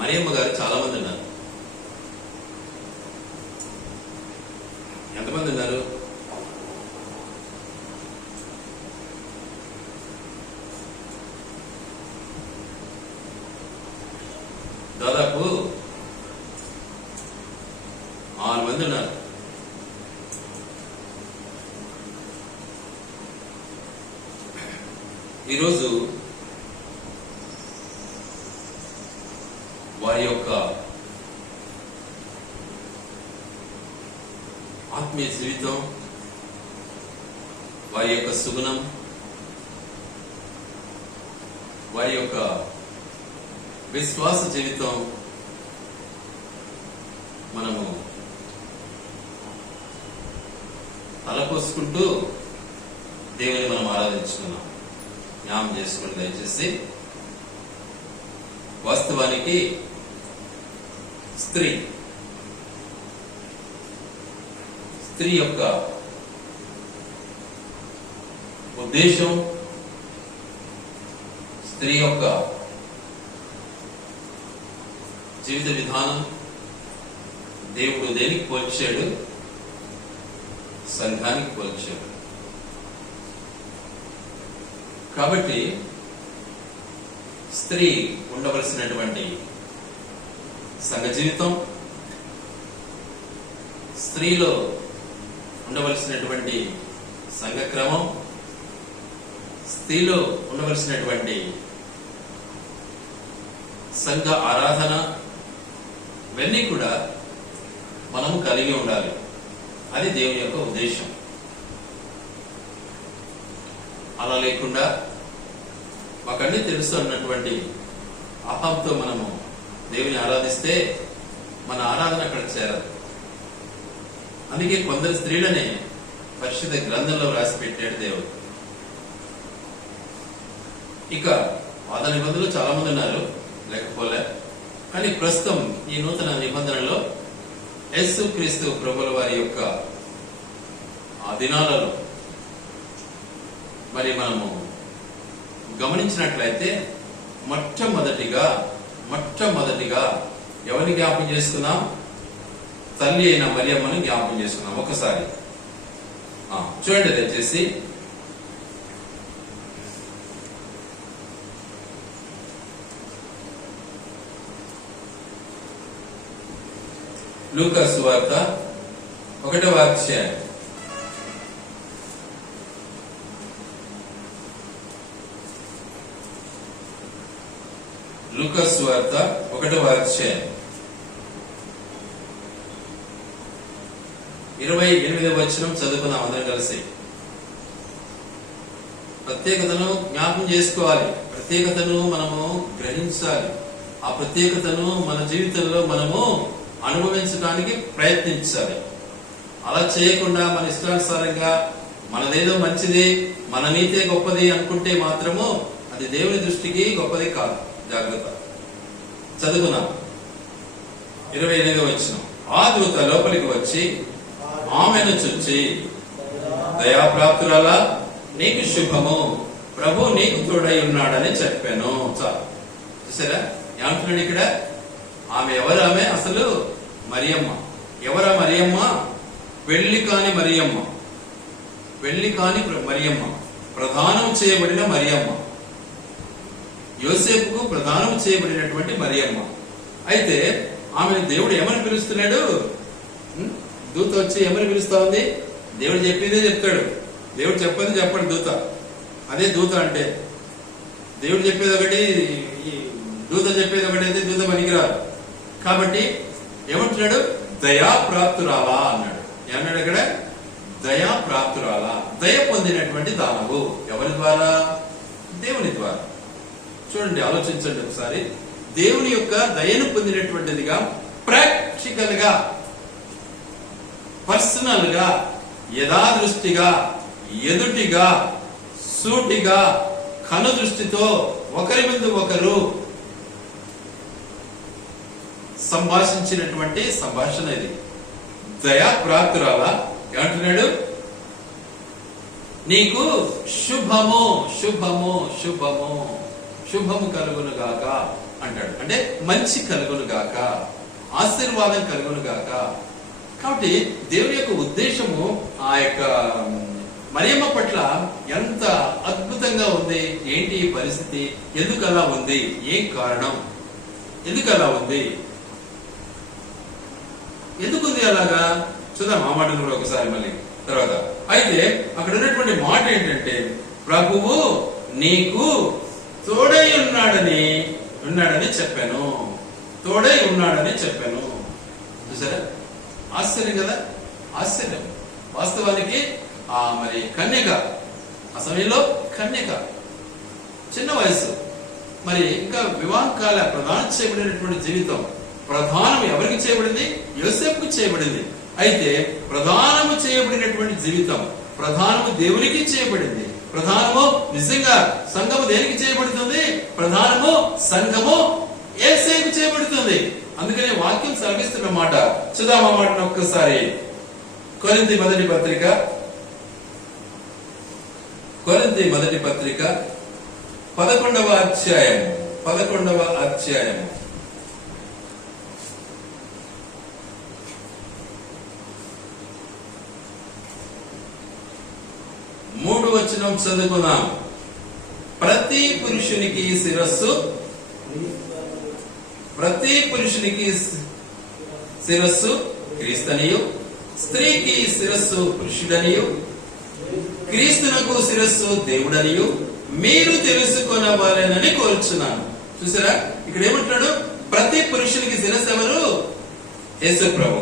మరియమ్మ గారు చాలా మంది ఉన్నారు. ఎంతమంది ఉన్నారు? దాదాపు 6 మంది ఉన్నారు. ఈరోజు వారి యొక్క ఆత్మీయ జీవితం, వారి యొక్క సుగుణం, వారి యొక్క విశ్వాస జీవితం మనము తలపోసుకుంటూ దేవుని మనం ఆరాధించుకున్నాం. జ్ఞాపకం చేసుకోండి దయచేసి. వాస్తవానికి స్త్రీ యొక్క ఉద్దేశం, స్త్రీ యొక్క జీవిత విధానం దేవుడు దేనికి పోల్చాడు? సంఘానికి పోల్చాడు. కాబట్టి స్త్రీ ఉండవలసినటువంటి సంఘ జీవితం, స్త్రీలో ఉండవలసినటువంటి సంఘ క్రమం, స్త్రీలో ఉండవలసినటువంటి సంఘ ఆరాధన, ఇవన్నీ కూడా మనము కలిగి ఉండాలి. అది దేవుని యొక్క ఉద్దేశం. అలా లేకుండా మాకన్నీ తెలుసు అన్నటువంటి అహంతో మనము దేవుని ఆరాధిస్తే మన ఆరాధన అక్కడ చేరదు. అందుకే కొందరు స్త్రీలని పరిశుద్ధ గ్రంథంలో రాసి పెట్టాడు దేవుడు. ఇక పాత నిబంధనలు చాలా మంది ఉన్నారు, లేకపోలే. కానీ ప్రస్తుతం ఈ నూతన నిబంధనలో యేసు క్రీస్తు ప్రభుల వారి యొక్క ఆ దినాలలో మరి మనము గమనించినట్లయితే మొట్టమొదటిగా ఎవరిని జ్ఞాపకం చేసుకున్నాం? తల్లి అయిన మరియమ్మని జ్ఞాపకం చేసుకున్నాం. ఒకసారి చూడండి దయచేసి. లూకా సువార్త 1వ అధ్యాయం 28వ వచనం చదువుకున్నాం అందరం కలిసి. ప్రత్యేకతను జ్ఞాపకం చేసుకోవాలి, ప్రత్యేకతను మనము గ్రహించాలి, ఆ ప్రత్యేకతను మన జీవితంలో మనము అనుభవించడానికి ప్రయత్నించాలి. అలా చేయకుండా మన ఇష్టానుసారంగా మనదేదో మంచిది, మన నీతే గొప్పది అనుకుంటే మాత్రము అది దేవుని దృష్టికి గొప్పది కాదు. జాగ్రత్త. చదువుకున్నాం 28వ వచనం. ఆ దూత లోపలికి వచ్చి ఆమెను చూచి, దయాప్రాప్తురాలా, నీకు శుభము, ప్రభు నీకు తోడై ఉన్నాడని చెప్పాను. చాలు. చూసారా ఏమంటున్నాడు ఇక్కడ? ఆమె ఎవరు? ఆమె అసలు మరియమ్మ. ఎవరా మరియమ్మ? పెళ్లి కాని మరియమ్మ, పెళ్లి కాని మరియమ్మ, ప్రదానం చేయబడిన మరియమ్మ, యోసేపుకు ప్రదానం చేయబడినటువంటి మరియమ్మ. అయితే ఆమెను దేవుడు ఏమని పిలుస్తున్నాడు? దూత వచ్చి ఏమని పిలుస్తా ఉంది? దేవుడు చెప్పిందే చెప్తాడు, దేవుడు చెప్పేది చెప్పాడు దూత. అదే దూత అంటే. దేవుడు చెప్పేది ఒకటి, దూత చెప్పేది ఒకటి అయితే దూత పనికిరాదు. కాబట్టి ఏమంటున్నాడు? దయా ప్రాప్తురాలా అన్నాడు. ఏమన్నాడు అక్కడ? దయా ప్రాప్తురాలా, దయ పొందినటువంటి దానవు. ఎవరి ద్వారా? దేవుని ద్వారా. చూడండి, ఆలోచించండి ఒకసారి. దేవుని యొక్క దయను పొందినటువంటిదిగా, ప్రాక్టికల్ గా, పర్సనల్ గా, యథాదృష్టిగా, ఎదుటిగా, సూటిగా, కనుదృష్టితో ఒకరి ముందు ఒకరు సంభాషించినటువంటి సంభాషణ ఇది. దయా ప్రాప్తురాలా. ఏమంటున్నాడు? నీకు శుభము, శుభము, శుభము, శుభము కలుగునుగాక అంటాడు. అంటే మంచి కలుగును గాక, ఆశీర్వాదం కలుగును గాక. కాబట్టి దేవుని యొక్క ఉద్దేశము ఆ యొక్క మరియమ్మ పట్ల ఎంత అద్భుతంగా ఉంది. ఏంటి ఈ పరిస్థితి, ఎందుకు అలా ఉంది, ఏం కారణం, ఎందుకు అలా ఉంది, ఎందుకుంది అలాగా చూద్దాం. ఆ మాటను కూడా ఒకసారి మళ్ళీ తర్వాత. అయితే అక్కడ ఉన్నటువంటి మాట ఏంటంటే, ప్రభువు నీకు తోడై ఉన్నాడని చెప్పాను, తోడై ఉన్నాడని చెప్పాను. చూసారా, ఆశ్చర్యం కదా, ఆశ్చర్యం. వాస్తవానికి మరి కన్యక, ఆ సమయంలో కన్యక, చిన్న వయసు, మరి ఇంకా వివాహం కాల, ప్రదానం చేయబడినటువంటి జీవితం. ప్రధానం ఎవరికి చేయబడింది? యోసేపుకు చేయబడింది. అయితే ప్రధానము చేయబడినటువంటి జీవితం, ప్రధానము దేవునికి చేయబడింది. ప్రధానము నిజంగా సంఘము దేనికి చేయబడుతుంది? ప్రధానము సంఘము యేసేపుకు చేయబడుతుంది. అందుకనే వాక్యం సెలవిస్తున్న మాట చూద్దాం. ఆ మాటను ఒక్కసారి కొరింథీ మొదటి పత్రిక 11వ అధ్యాయం 3వ వచనం చదువుకుందాం. ప్రతి పురుషునికి శిరస్సు క్రీస్తనియు, స్త్రీకి శిరస్సు పురుషుడనియు, క్రీస్తునకు శిరస్సు దేవుడనియు మీరు తెలుసుకొనవాలనని కోరుచున్నాను. చూసారా, ఇక్కడ ఏమంటున్నాడు? ప్రతి పురుషునికి శిరస్సు ఎవరు? యేసు ప్రభు.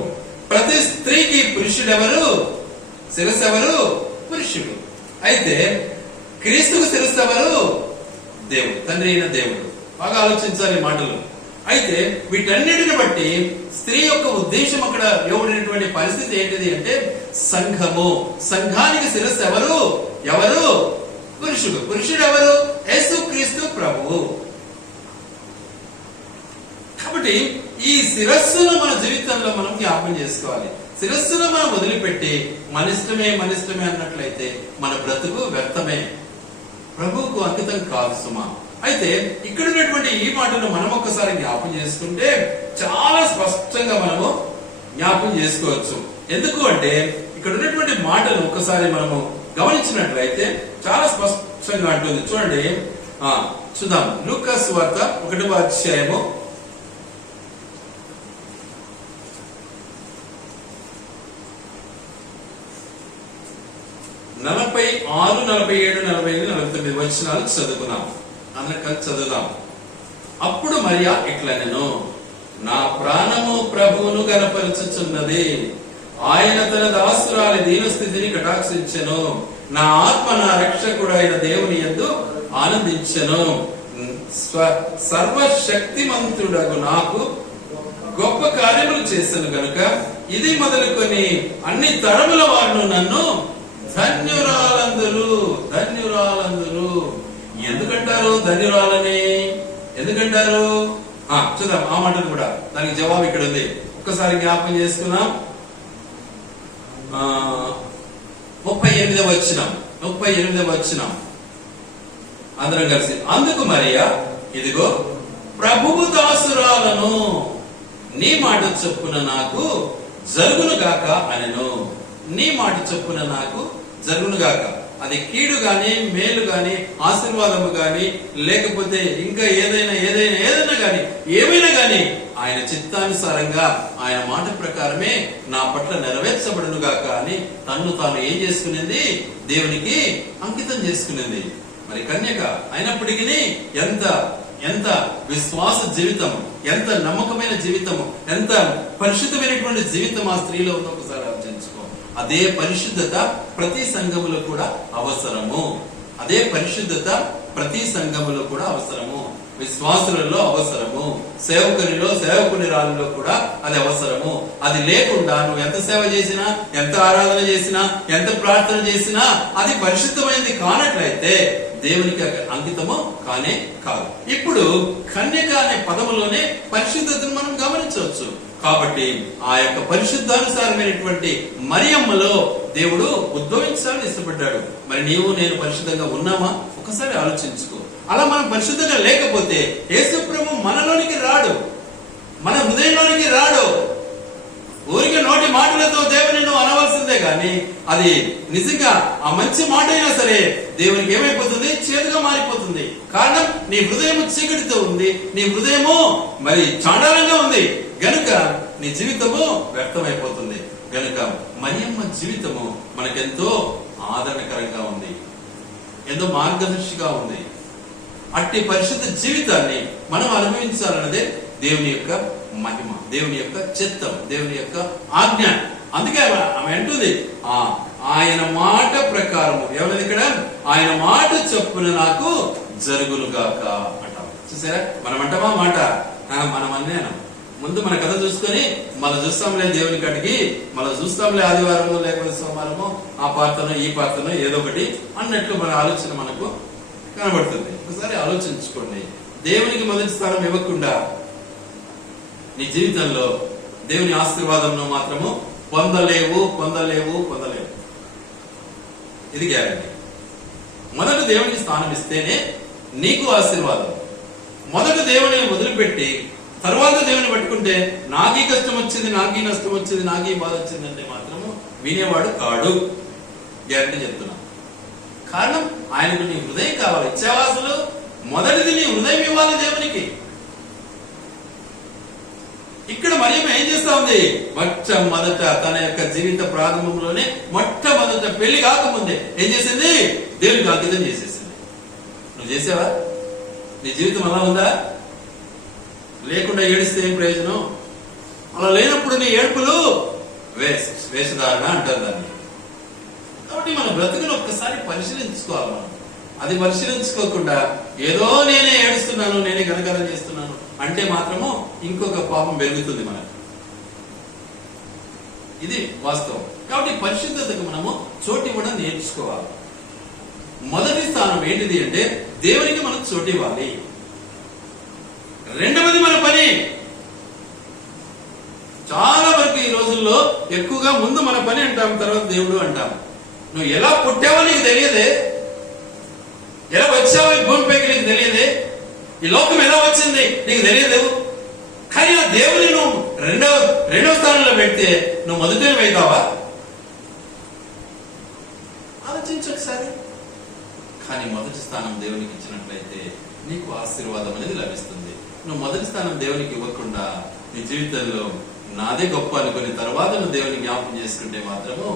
ప్రతి స్త్రీకి పురుషుడు ఎవరు? శిరస్సు ఎవరు? పురుషుడు. అయితే క్రీస్తుకు శిరస్సు ఎవరు? దేవుడు, తండ్రి అయిన దేవుడు. బాగా ఆలోచించాలి మాటలు. అయితే వీటన్నిటిని బట్టి స్త్రీ యొక్క ఉద్దేశం అక్కడ ఇవ్వబడినటువంటి పరిస్థితి ఏంటిది అంటే సంఘము. సంఘానికి శిరస్సు ఎవరు? పురుషుడు. పురుషుడు ఎవరు? యేసు క్రీస్తు ప్రభువు. కాబట్టి ఈ శిరస్సును మన జీవితంలో మనం జ్ఞాపకం చేసుకోవాలి. శిరస్సును మనం వదిలిపెట్టి మనిష్టమే అన్నట్లయితే మన బ్రతుకు వ్యర్థమే, ప్రభువుకు అంకితం కాదు సుమా. అయితే ఇక్కడ ఉన్నటువంటి ఈ మాటను మనం ఒక్కసారి జ్ఞాపకం చేసుకుంటే చాలా స్పష్టంగా మనము జ్ఞాపకం చేసుకోవచ్చు. ఎందుకు అంటే ఇక్కడ ఉన్నటువంటి మాటలు ఒక్కసారి మనము గమనించినట్లయితే చాలా స్పష్టంగా అంటుంది. చూడండి, చూద్దాం. లూకా సువార్త 1వ అధ్యాయము 46, 47, 48, 49 వచనాలు చదువుకున్నాం. అందరం కలిసి చదువుదాం. అప్పుడు మరియా ఇట్లనెను, నా ప్రాణము ప్రభువును గనపరచుచున్నది, ఆయన తన దాసురాలి దీనస్థితిని కటాక్షించెను, నా ఆత్మ నా రక్షకుడైన దేవుని యందు ఆనందించెను, సర్వశక్తిమంతుడగు నాకు గొప్ప కార్యములు చేశాను గనుక ఇది మొదలుకొని అన్ని తరముల వారు నన్ను ధన్యురాలందరూ. ఎందుకంటారు ధన్యురాలని? ఎందుకంటారు? చూద్దాం ఆ మాటను కూడా. దానికి జవాబు ఇక్కడ ఉంది. ఒక్కసారి జ్ఞాపకం చేసుకున్నాం. 38వ వచనం అందరం కలిసి. అందుకు మరియా, ఇదిగో ప్రభువు దాసురాలను, నీ మాట చొప్పున నాకు జరుగును గాక అనెను. నీ మాట చొప్పున నాకు జరుగును గాక. అది కీడు గాని, మేలు గాని, ఆశీర్వాదము గాని, లేకపోతే ఇంకా ఏదైనా గాని, ఏమైనా గాని ఆయన చిత్తానుసారంగా ఆయన మాట ప్రకారమే నా పట్ల నెరవేర్చబడును గాక అని తన్ను తాను ఏం చేసుకునేది? దేవునికి అంకితం చేసుకునేది. మరి కన్యక అయినప్పటికీ ఎంత విశ్వాస జీవితము, ఎంత నమ్మకమైన జీవితము, ఎంత పరిశుద్ధమైనటువంటి జీవితం ఆ స్త్రీలో ఉందో ఒకసారి ఆలోచించుకో. అదే పరిశుద్ధత ప్రతి సంఘములో కూడా అవసరము. అదే పరిశుద్ధత ప్రతి సంఘములో కూడా అవసరము. విశ్వాసులలో అవసరము, సేవకునిరాలలో కూడా అది అవసరము. అది లేకుండా నువ్వు ఎంత సేవ చేసినా, ఎంత ఆరాధన చేసినా, ఎంత ప్రార్థన చేసినా అది పరిశుద్ధమైనది కానట్లయితే దేవునికి అంకితము కానే కాదు. ఇప్పుడు కన్యక అనే పదములోనే పరిశుద్ధతను మనం గమనించవచ్చు. కాబట్టి ఆ యొక్క పరిశుద్ధానుసారమైనటువంటి మరియమ్మలో దేవుడు ఉద్భవించాలని ఇష్టపడ్డాడు. మరి నీవు నేను పరిశుద్ధంగా ఉన్నామా? ఒకసారి ఆలోచించుకో. అలా మనం పరిశుద్ధంగా లేకపోతే యేసు ప్రభు మనలోనికి రాడు. రాడు, మన హృదయంలోనికి రాడు. ఊరికి నోటి మాటలతో దేవుని నువ్వు అనవలసిందే కానీ అది నిజంగా ఆ మంచి మాట అయినా సరే దేవునికి ఏమైపోతుంది, చేదుగా మారిపోతుంది. కారణం నీ హృదయము చీకటితో ఉంది, నీ హృదయము మరి చాండాలంగా ఉంది గనుక నీ జీవితము వ్యర్థమైపోతుంది. గనుక మరియమ్మ జీవితము మనకెంతో ఆదరణకరంగా ఉంది, ఎంతో మార్గదర్శిగా ఉంది. అట్టి పరిశుద్ధ జీవితాన్ని మనం అనుభవించాలన్నదే దేవుని యొక్క మహిమ, దేవుని యొక్క చిత్తం, దేవుని యొక్క ఆజ్ఞ. అందుకే ఆమె అంటుంది ఆయన మాట ప్రకారము, ఏమన్నది ఇక్కడ, ఆయన మాట చొప్పున నాకు జరుగులుగాక అంటాం. చూసారా, మనం అంటామా మాట, మనం అన్నాను. ముందు మన కథ చూసుకొని మళ్ళీ చూస్తాంలే దేవుని కాటికి, మళ్ళీ చూస్తాంలే ఆదివారము లేకపోతే సోమవారము ఆ పాత్రను ఈ పాత్రను ఏదో ఒకటి అన్నట్లు మన ఆలోచన మనకు కనబడుతుంది. ఒకసారి ఆలోచించుకోండి. దేవునికి మొదటి స్థానం ఇవ్వకుండా నీ జీవితంలో దేవుని ఆశీర్వాదంలో మాత్రము పొందలేవు. ఇది గ్యారంటీ. మొదట దేవునికి స్థానం ఇస్తేనే నీకు ఆశీర్వాదం. మొదట దేవుని వదిలిపెట్టి తర్వాత దేవుని పట్టుకుంటే నాకీ కష్టం వచ్చింది, నాకీ నష్టం వచ్చింది, నాకీ బాధ వచ్చిందంటే మాత్రము వినేవాడు కాడు. గ్యారంటీ చెప్తున్నా. కారణం ఆయనకు నీ హృదయం కావాలి. ఇచ్చేవాసులు మొదటిది నీ హృదయం ఇవ్వాలి దేవునికి. ఇక్కడ మరియమ్మ ఏం చేస్తా ఉంది, మొట్టమొదట తన యొక్క జీవిత ప్రారంభంలోనే మొట్టమొదట పెళ్లి కాకముందే ఏం చేసింది, దేవునికి అంకితం చేసేసింది. నువ్వు చేసావా? నీ జీవితం అలా ఉందా? లేకుండా ఏడిస్తే ఏం ప్రయోజనం? అలా లేనప్పుడు నీ ఏడుపులు వేషధారణ అంటారు దాన్ని. కాబట్టి మన బ్రతుకును ఒక్కసారి పరిశీలించుకోవాలి. మనం అది పరిశీలించుకోకుండా ఏదో నేనే ఏడుస్తున్నాను, నేనే గనగరం చేస్తున్నాను అంటే మాత్రము ఇంకొక పాపం పెరుగుతుంది మనకు. ఇది వాస్తవం. కాబట్టి పరిశుద్ధతకు మనము చోటు ఇవ్వడం నేర్చుకోవాలి. మొదటి స్థానం ఏంటిది అంటే దేవునికి మనం చోటు ఇవ్వాలి. రెండవది మన పని. చాలా వరకు ఈ రోజుల్లో ఎక్కువగా ముందు మన పని అంటాం, తర్వాత దేవుడు అంటాం. నువ్వు ఎలా పుట్టావో నీకు తెలియదే, ఎలా వచ్చావో ఈ భూమిపైకి నీకు తెలియదే, ఈ లోకం ఎలా వచ్చింది నీకు తెలియదు. కానీ ఆ దేవుని నువ్వు రెండవ స్థానంలో పెడితే నువ్వు మొదటి అవుతావా? ఆలోచించు ఒకసారి. కానీ మొదటి స్థానం దేవునికి ఇచ్చినట్లయితే నీకు ఆశీర్వాదం అనేది లభిస్తుంది. నువ్వు మొదటి స్థానం దేవునికి ఇవ్వకుండా నీ జీవితంలో నాదే గొప్ప అనుకుని తర్వాత నువ్వు దేవుని జ్ఞాపకం చేసుకుంటే మాత్రము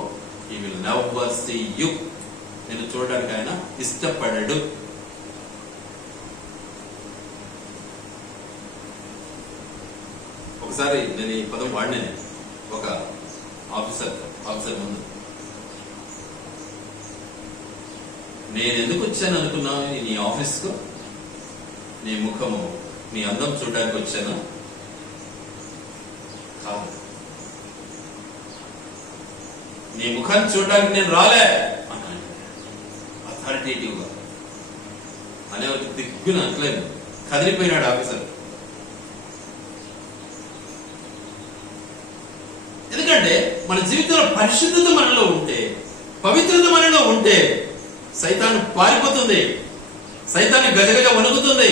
he will never see you. నేను చూడడానికి ఆయన ఇష్టపడడు. ఒకసారి నేను ఈ పదం వాడినే ఒక ఆఫీసర్ ముందు. నేను ఎందుకు వచ్చాను అనుకున్నావు నీ ఆఫీస్కు? నీ ముఖము, నీ అందం చూడడానికి వచ్చాను కాదు. నీ ముఖాన్ని చూడడానికి నేను రాలే అన్నాను అథారిటేటివ్గా. అనే ఒక దిగ్గున అట్లే కదిలిపోయినాడు ఆఫీసర్. ఎందుకంటే మన జీవితంలో పరిశుద్ధత మనలో ఉంటే, పవిత్రత మనలో ఉంటే సైతాను పారిపోతుంది, సైతాన్ని గజగజ వణుకుతుంది.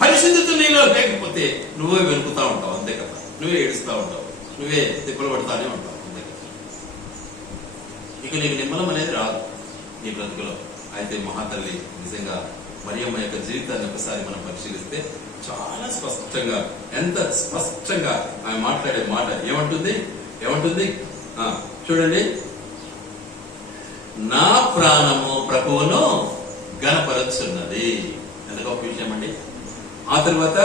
పరిశుద్ధత నీలో లేకపోతే నువ్వే వెనుకుతా ఉంటావు, అంతే కదా. నువ్వే ఏడుస్తూ ఉంటావు, నువ్వే తిప్పలు పడతానే ఉంటావు, అంతే కదా. ఇక నీకు నిమ్మలం అనేది రాదు నీ బ్రతుకులో. అయితే మహాతల్లి నిజంగా మరియమ్మ యొక్క జీవితాన్ని ఒకసారి మనం పరిశీలిస్తే చాలా స్పష్టంగా, ఎంత స్పష్టంగా ఆమె మాట్లాడే మాట ఏమంటుంది చూడండి. నా ప్రాణము ప్రభువును గణపరచున్నది. ఎంత గొప్ప విషయం అండి. ఆ తర్వాత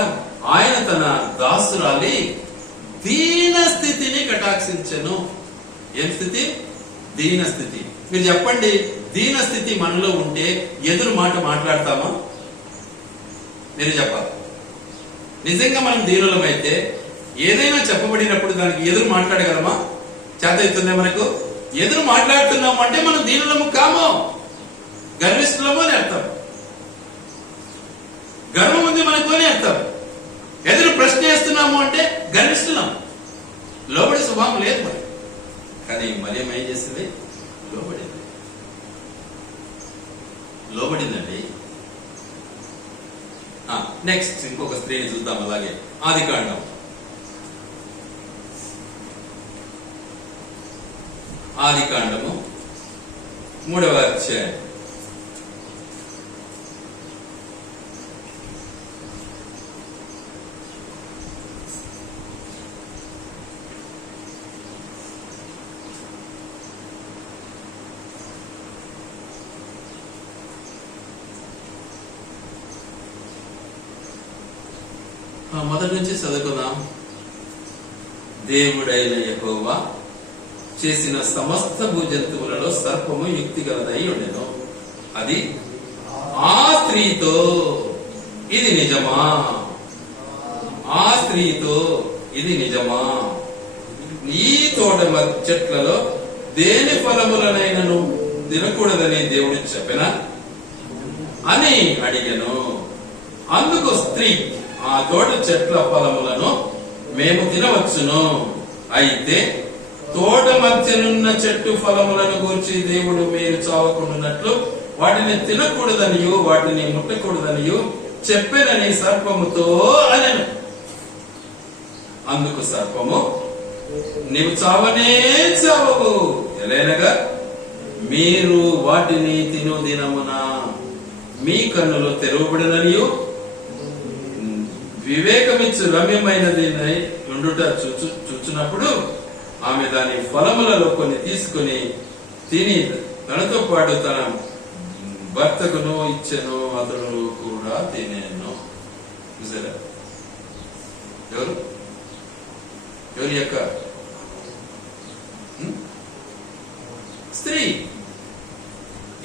ఆయన తన దాసురాలి దీన స్థితిని కటాక్షించెను. ఏం స్థితి? దీన స్థితి. మీరు చెప్పండి, దీన స్థితి మనలో ఉంటే ఎదురు మాట మాట్లాడతామా? మీరు చెప్పాలి. నిజంగా మనం దీనులమైతే ఏదైనా చెప్పబడినప్పుడు దానికి ఎదురు మాట్లాడగలమా? చేత అవుతుందే మనకు? ఎదురు మాట్లాడుతున్నాము అంటే మనం దీనులము కాము, గర్విష్ఠులము అని అర్థం. గర్వం ఉంది మనకు అని అర్థం. ఎదురు ప్రశ్న వేస్తున్నాము అంటే గర్విష్ఠులం, లోబడి స్వభావం లేదు మరి. కానీ మరియమ్మ ఏం చేసింది? లోబడిందండి. నెక్స్ట్ ఇంకొక స్త్రీని చూద్దాం. అలాగే ఆదికాండము 3వ అధ్యాయం. మొదటి నుంచి చదువుకుందాం. దేవుడైన యెహోవా చేసిన సమస్త భూజంతువులలో సర్పము యుక్తి గలదై ఉండెను. అది ఆ స్త్రీతో ఇది నిజమా, ఆ స్త్రీతో ఇది నిజమా, ఈ తోట చెట్లలో దేని ఫలములనైనను తినకూడదని దేవుడు చెప్పినా అని అడిగెను. అందుకు స్త్రీ, ఆ తోట చెట్ల ఫలములను మేము తినవచ్చును, అయితే తోట మధ్యనున్న చెట్టు ఫలములను గూర్చి దేవుడు మీరు చావకుండానట్లు వాటిని తినకూడదనియు వాటిని ముట్టకూడదనియు చెప్పెనని సర్పముతో అనెను. అందుకు సర్పము, నీవు చావనే చావవు, ఎలైనగా మీరు వాటిని తిను దినమున మీ కన్నులు తెరవబడిననియు వివేకమిచ్చు రమ్యమైనది ఉండుట చూచినప్పుడు ఆమె దాని ఫలములలో కొన్ని తీసుకుని తిని తనతో పాటు తన భర్తకును ఇచ్చెను, అతడు కూడా తినేను. చూసారా? ఎవరి యొక్క స్త్రీ.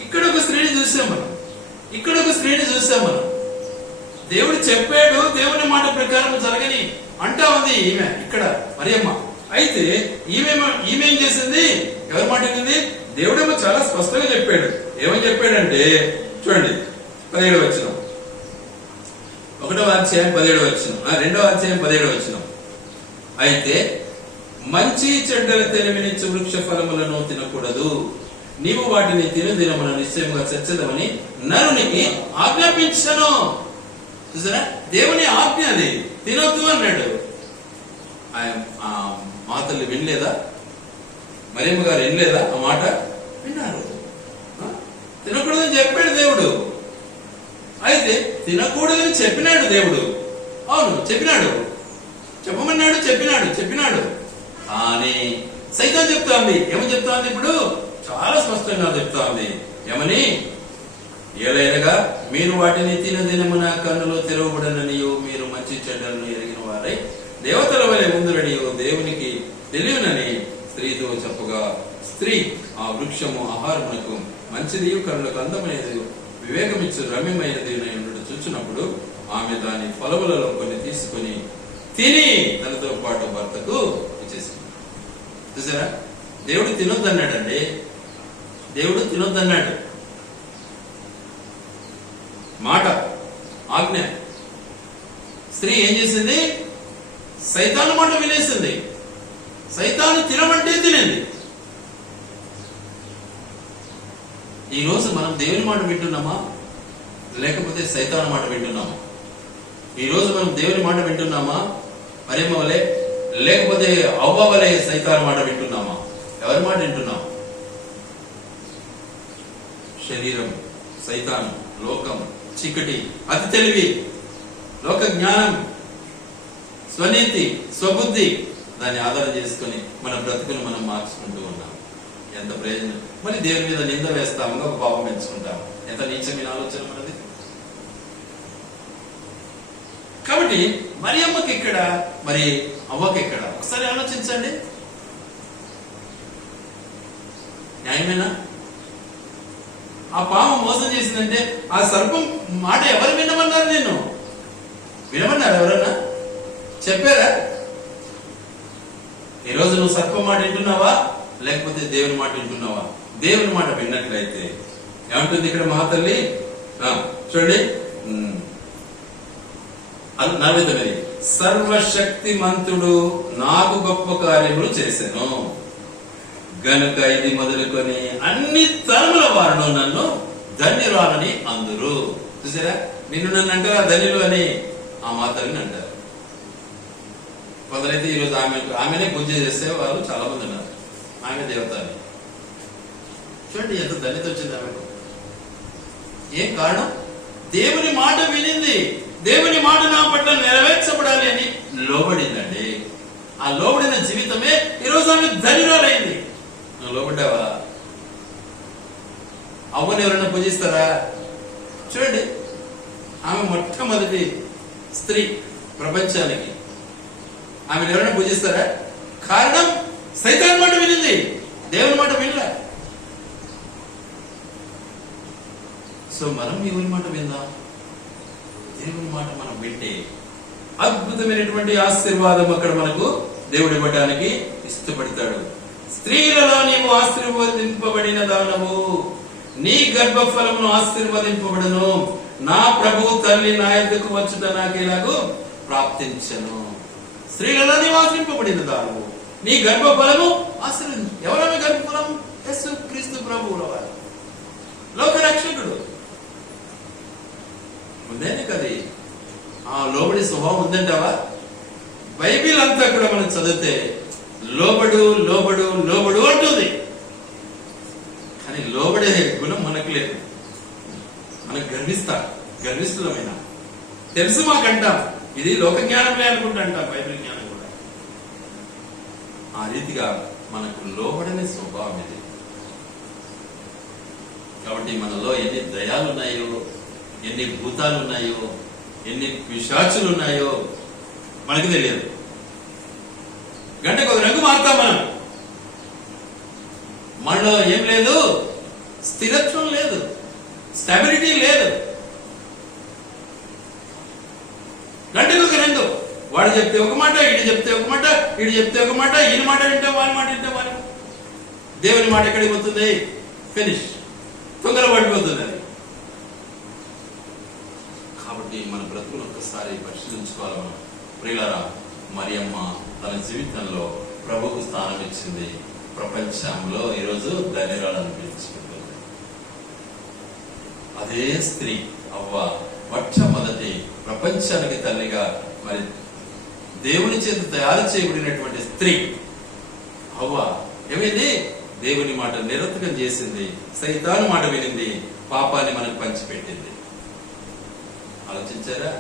ఇక్కడ ఒక స్త్రీని చూసాం మనం. దేవుడు చెప్పాడు, దేవుని మాట ప్రకారం జరగని అంటా ఉంది ఈమె ఇక్కడ మరియమ్మ. అయితే ఈమె ఏం చేసింది? ఎవరి మాట వినింది? దేవుడేమో చాలా స్పష్టంగా చెప్పాడు. ఏమని చెప్పాడంటే చూడండి, 17వ వచనం, 1వ అధ్యాయం 17వ వచనం, 2వ అధ్యాయం 17వ వచనం. అయితే మంచి చెడ్డల తెలివినిచ్చు వృక్ష ఫలములను తినకూడదు, నీవు వాటిని తిను దినమున నిశ్చయముగా చచ్చదమని నరునికి ఆజ్ఞాపించను. చూసారా? దేవుని ఆజ్ఞ అది, తినొద్దు అన్నాడు. ఆ మాటలు వినలేదా? మరియమ్మ గారు వినలేదా? ఆ మాట విన్నారు. తినకూడదని చెప్పాడు దేవుడు. అయితే తినకూడదని చెప్పినాడు దేవుడు. అవును, చెప్పినాడు, చెప్పమన్నాడు, చెప్పినాడు. కానీ సైతాన్ చెప్తాంది. ఏమని చెప్తాంది? ఇప్పుడు చాలా స్పష్టంగా చెప్తాంది. ఏమని? ఏలైనగా మీరు వాటిని తినదినమున కన్నులో తెరవబడననియో మీరు మంచి చెడ్డలను ఎరిగిన వారై దేవతల వలె ముందురనియో దేవునికి తెలియనని స్త్రీతో చెప్పగా, స్త్రీ ఆ వృక్షము ఆహారమునకు మంచిది, కన్నులకు అందమైనది, వివేకమిచ్చు రమ్యమైనది ఉన్నట్టు చూచినప్పుడు ఆమె దాని ఫలములలో కొన్ని తీసుకుని తిని తనతో పాటు భర్తకు ఇచ్చేసింది. చూసారా? దేవుడు తినొద్దన్నాడండి. దేవుడు తినొద్దన్నాడు. మాట, ఆజ్ఞ. స్త్రీ ఏం చేసింది? సైతాను మాట వినేసింది. సైతాను తినమంటే తినేది. ఈ రోజు మనం దేవుని మాట వింటున్నామా, లేకపోతే సైతాను మాట వింటున్నామా? ఈ రోజు మనం దేవుని మాట వింటున్నామా మరియమ్మ వలె, లేకపోతే అవ్వ వలె సైతాను మాట వింటున్నామా? ఎవరి మాట వింటున్నాం? శరీరం, సైతాను, లోకం, చీకటి, అతి తెలివి, లోక జ్ఞానం, స్వనీతి, స్వబుద్ధి, దాన్ని ఆధారం చేసుకుని మన బ్రతుకును మనం మార్చుకుంటూ ఉన్నాం. ఎంత ప్రయోజనం? మరి దేవుని మీద నింద వేస్తాము, ఒక పాపం పెంచుకుంటాము. ఎంత నీచమైన ఆలోచన మనది. కాబట్టి మరియమ్మకి ఎక్కడ, మరి అవ్వకి ఎక్కడ? ఒకసారి ఆలోచించండి. న్యాయమేనా? ఆ పాము మోసం చేసిందంటే ఆ సర్పం మాట ఎవరు వినమన్నారు? నేను వినమన్నారు? ఎవరన్నా చెప్పారా? ఈరోజు నువ్వు సర్పం మాట వింటున్నావా, లేకపోతే దేవుని మాట వింటున్నావా? దేవుని మాట విన్నట్లయితే ఏమంటుంది ఇక్కడ మా తల్లి? చూడండి, 49. సర్వశక్తి మంతుడు నాకు గొప్ప కార్యములు చేశాను గనుక ఇది మొదలుకొని అన్ని తరముల వారును నన్ను ధన్యురాలని అందురు. చూసారా? నిన్ను నన్ను అంటారా ధనిలు అని ఆ మాతల్ని అంటారు. కొందరైతే ఈరోజు ఆమెనే పూజ చేసే వాళ్ళు చాలా మంది ఉన్నారు. ఆమె దేవత అని. చూడండి ఎంత ధన్యత వచ్చింది ఆమెకు. ఏం కారణం? దేవుని మాట వినింది. దేవుని మాట నా పట్ల నెరవేర్చబడాలి అని లోబడిందండి. ఆ లోబడిన జీవితమే ఈరోజు ఆమె ధన్యురాలైంది. నువ్వు లోబడ్డావా? అవ్వని ఎవరైనా పూజిస్తారా? చూడండి, ఆమె మొట్టమొదటి స్త్రీ ప్రపంచానికి. ఆమెను ఎవరైనా పూజిస్తారా? కారణం సైతాన్ మాట వినింది, దేవుని మాట వినలే. సో మనం ఎవరి మాట విందాం? దేవుని మాట మనం వింటే అద్భుతమైనటువంటి ఆశీర్వాదం అక్కడ మనకు దేవుడు ఇవ్వడానికి ఇష్టపడతాడు. స్త్రీలలో నీవు ఆశీర్వదింపబడిన దానవు, నీ గర్భఫలమును ఆశీర్వదింపబడను. నా ప్రభు తల్లి నా యొద్దకు వచ్చుట నాకు ఇలాగూ ప్రాప్తించను. స్త్రీలలో నీవు ఆశ్రయింపబడిన దానవు, నీ గర్భఫలము ఆశీర్వదించు. ఎవరమే గర్భఫలము? యేసు క్రీస్తు ప్రభువుల వారు, లోక రక్షకుడు. ఉందేనే కది ఆ లోబడి స్వభావం ఉందంటావా? బైబిల్ అంతా కూడా మనం చదివితే లోబడు లోబడు లోబడు అంటుంది. కానీ లోబడే గుణం మనకు లేదు. మనకు గర్విస్తులమైన తెలుసు మాకంటాం. ఇది లోక జ్ఞానమే అనుకుంటా, బైబిల్ జ్ఞానం కూడా. ఆ రీతిగా మనకు లోబడనే స్వభావం ఇది. కాబట్టి మనలో ఎన్ని దయాలు ఉన్నాయో, ఎన్ని భూతాలు ఉన్నాయో, ఎన్ని పిశాచులు ఉన్నాయో మనకు తెలియదు. గంటకు ఒక రంగు మారుతాం మనం. మనలో ఏం లేదు, స్థిరత్వం లేదు, స్టెబిలిటీ లేదు. గంటకు ఒక రంగు. వాడు చెప్తే ఒక మాట, ఇటు చెప్తే ఒక మాట, ఇటు చెప్తే ఒక మాట, ఈయన మాట వింటే వాని మాట వింటే వాని. దేవుని మాట ఎక్కడికి పోతుంది? ఫినిష్, తొందర పడిపోతుంది అది. కాబట్టి మన బ్రతుకును ఒక్కసారి పరిశీలించుకోవాలి మనం. ప్రియులారా, మరియమ్మ తన జీవితంలో ప్రభుకు స్థానం ఇచ్చింది. ప్రపంచంలో ఈరోజు ధన్యురాలు అనిపించుకుంటుంది. అదే స్త్రీ అవ్వ మొట్టమొదటి ప్రపంచానికి తల్లిగా, మరి దేవుని చేత తయారు చేయబడినటువంటి స్త్రీ అవ్వ ఏమైంది? దేవుని మాట నిరర్థకం చేసింది, సైతాను మాట వినింది, పాపాన్ని మనకు పంచిపెట్టింది. ఆలోచించారా?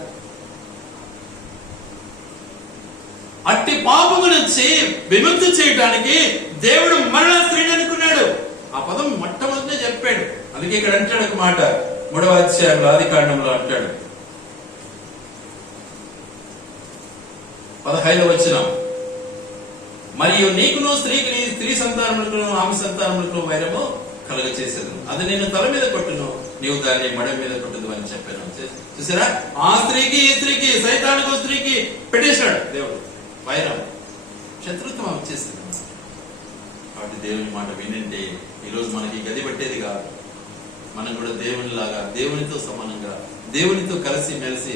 అట్టి పాపము నుంచి విముక్తి చేయడానికి దేవుడు మరణ స్త్రీని అనుకున్నాడు. ఆ పదం మొట్టమొదటినే చెప్పాడు. అందుకే ఇక్కడ అంటాడు ఒక మాట, 3వ అధ్యాయంలో ఆదికాండంలో అంటాడు, 15వ వచనం, మరియు నీకును స్త్రీకి స్త్రీ సంతానములకు ఆమె సంతానములకు వైరము కలుగ చేసేది. అది నేను తల మీద కొట్టును, నీవు దాన్ని మడ మీద కొట్టదు అని చెప్పాను. చూసారా? ఆ స్త్రీకి ఈ స్త్రీకి, సైతానికి స్త్రీకి పెట్టేశాడు దేవుడు వైరం, శత్రుత్వం వచ్చేసింది. కాబట్టి దేవుని మాట వినంటే ఈరోజు మనకి గది పట్టేది కాదు. మనం కూడా దేవునిలాగా, దేవునితో సమానంగా, దేవునితో కలిసి మెలిసి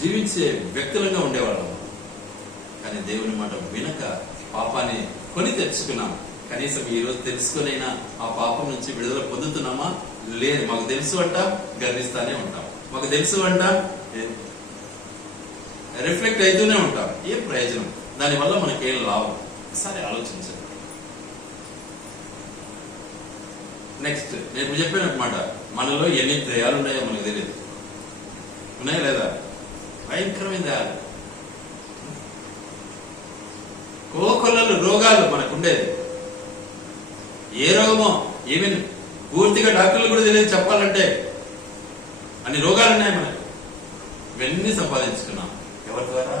జీవించే వ్యక్తులంగా ఉండేవాళ్ళం. కానీ దేవుని మాట వినక పాపాన్ని కొని తెచ్చుకున్నాం. కనీసం ఈ రోజు తెలుసుకునైనా ఆ పాపం నుంచి విడుదల పొందుతున్నామా? లేదు. మాకు తెలుసు అంటాం, గర్విస్తానే ఉంటాం. మాకు తెలుసు అంటాం, రిఫ్లెక్ట్ అవుతూనే ఉంటాం. ఏం ప్రయోజనం? దానివల్ల మనకేం లాభం? ఒకసారి ఆలోచించండి. నెక్స్ట్, నేను చెప్పినమాట, మనలో ఎన్ని దయాలు ఉన్నాయో మనకు తెలియదు. ఉన్నాయా లేదా? భయంకరమైన దయాలు, కోకొల్లలు రోగాలు మనకుండేది. ఏ రోగమో ఈవెన్ పూర్తిగా డాక్టర్లు కూడా తెలియదు చెప్పాలంటే. అన్ని రోగాలు ఉన్నాయి మనకు. ఇవన్నీ సంపాదించుకున్నాం. ఎవరి ద్వారా?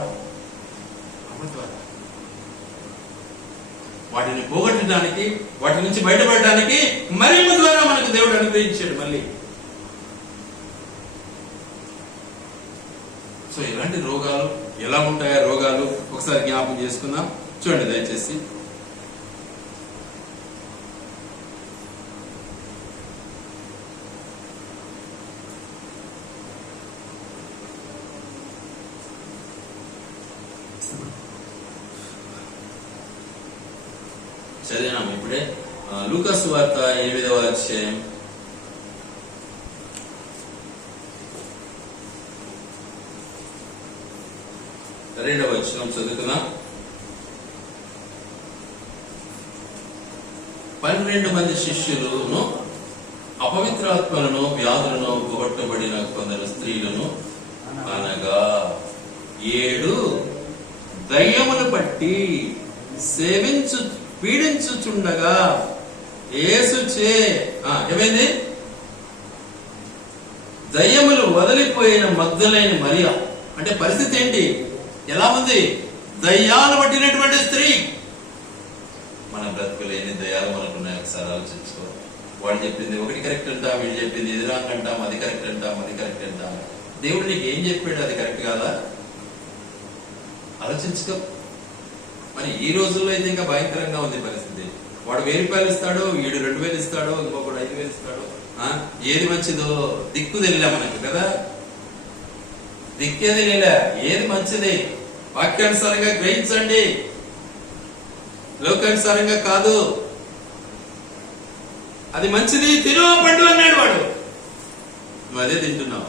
అమ్మ ద్వారా. వాటిని పోగొట్టడానికి, వాటి నుంచి బయటపడడానికి మరియమ్మ ద్వారా మనకు దేవుడు అనుగ్రహించాడు. మళ్ళీ సో ఇలాంటి రోగాలు ఎలా ఉంటాయో రోగాలు ఒకసారి జ్ఞాపకం చేసుకుందాం. చూడండి దయచేసి. చదివినాము ఇప్పుడే లూకా సువార్త 8వ అధ్యాయం 2వ వచనం చదువుకున్నా. 12 మంది శిష్యులను అపవిత్రాత్మలను వ్యాధులను పోగొట్టబడిన కొందరు స్త్రీలను అనగా 7 దయ్యములు పట్టి పీడించుచుండగా యేసుచే ఏమైంది? దయ్యములు వదిలిపోయిన మగ్దలైన మరియ. అంటే పరిస్థితి ఏంటి? ఎలా ఉంది? దయ్యాలు పట్టినటువంటి స్త్రీ. మన బ్రతుకులు ఎన్ని దయ్యాలు మనకున్నాయి ఒకసారి ఆలోచించుకో. వాడు చెప్పింది ఒకటి కరెక్ట్ అంటాం, వీడు చెప్పింది ఇది రాంగ్ అంటాం, అది కరెక్ట్ అంటాం, అది కరెక్ట్ అంటాం. దేవుడు నీకు ఏం చెప్పాడు అది కరెక్ట్ కాదా? ఆలోచించుకో. మరి ఈ రోజుల్లో అయితే ఇంకా భయంకరంగా ఉంది పరిస్థితి. వాడు 1000 రూపాయలు ఇస్తాడు, వీడు 2000 ఇస్తాడు, ఇంకొకడు 5000 ఇస్తాడు. ఏది మంచిదో దిక్కు తెలియలే మనకు కదా. దిక్కేది లేదా? ఏది మంచిది వాక్యానుసారంగా గ్రహించండి, లోకానుసారంగా కాదు. అది మంచిది తిను పండు అన్నాడు వాడు, నువ్వు అదే తింటున్నావు.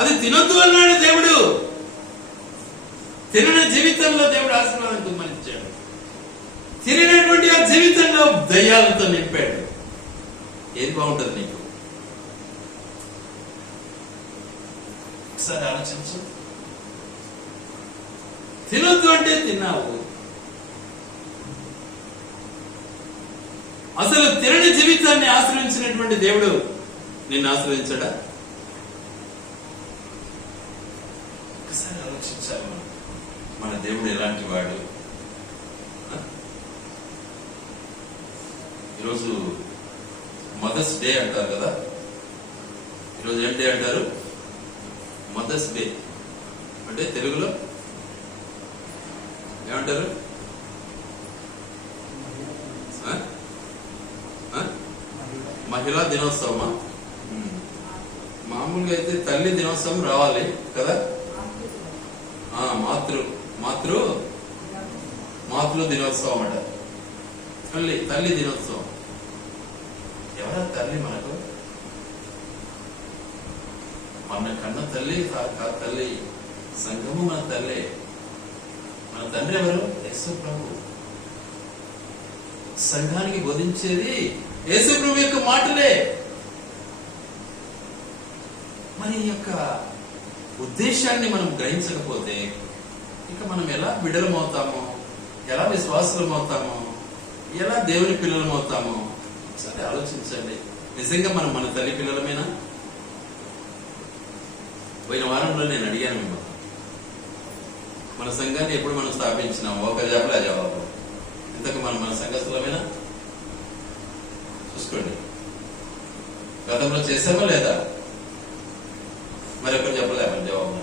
అది తినొద్దు అన్నాడు దేవుడు. తినని జీవితంలో దేవుడు ఆశీర్వాదం కుమ్మరించాడు. తిరిగినటువంటి ఆ జీవితంలో దయ్యాలతో నింపాడు. ఏది బాగుంటుంది నీకు? ఒకసారి ఆలోచించు. తినొద్దు అంటే తిన్నావు. అసలు తినని జీవితాన్ని ఆశ్రయించినటువంటి దేవుడు నిన్ను ఆశ్రయించాడా? ఒకసారి ఆలోచించాలి. మన దేవుడు ఎలాంటి వాడు? ఈరోజు మదర్స్ డే అంటారు కదా. ఈరోజు ఏం డే అంటారు? Mother's day. అంటే తెలుగులో ఏమంటారు? మహిళా దినోత్సవమా? మామూలుగా అయితే తల్లి దినోత్సవం రావాలి కదా. మాతృ దినోత్సవం అట. తల్లి దినోత్సవం. ఎవరా తల్లి మనకు? మన కన్న తల్లి తల్లి. సంఘము మన తల్లి. మన తండ్రి ఎవరు? యేసు ప్రభు. సంఘానికి బోధించేది యేసు ప్రభు యొక్క మాటలే. మరి ఈ యొక్క ఉద్దేశాన్ని మనం గ్రహించకపోతే ఇక మనం ఎలా బిడ్డలమవుతామో, ఎలా విశ్వాసులమవుతామో, ఎలా దేవుని పిల్లలమవుతామో సరే ఆలోచించండి. నిజంగా మనం మన తల్లి పిల్లలమేనా? పోయిన వారంలో నేను అడిగాను మిమ్మల్ని, మన సంఘాన్ని ఎప్పుడు మనం స్థాపించినాము? ఒకరు చెప్పలే జవాబు. ఇంతకు మనం మన సంఘస్థులమేనా? చూసుకోండి. గతంలో చేసామా లేదా? మరి ఎప్పుడు చెప్పలే మన జవాబు.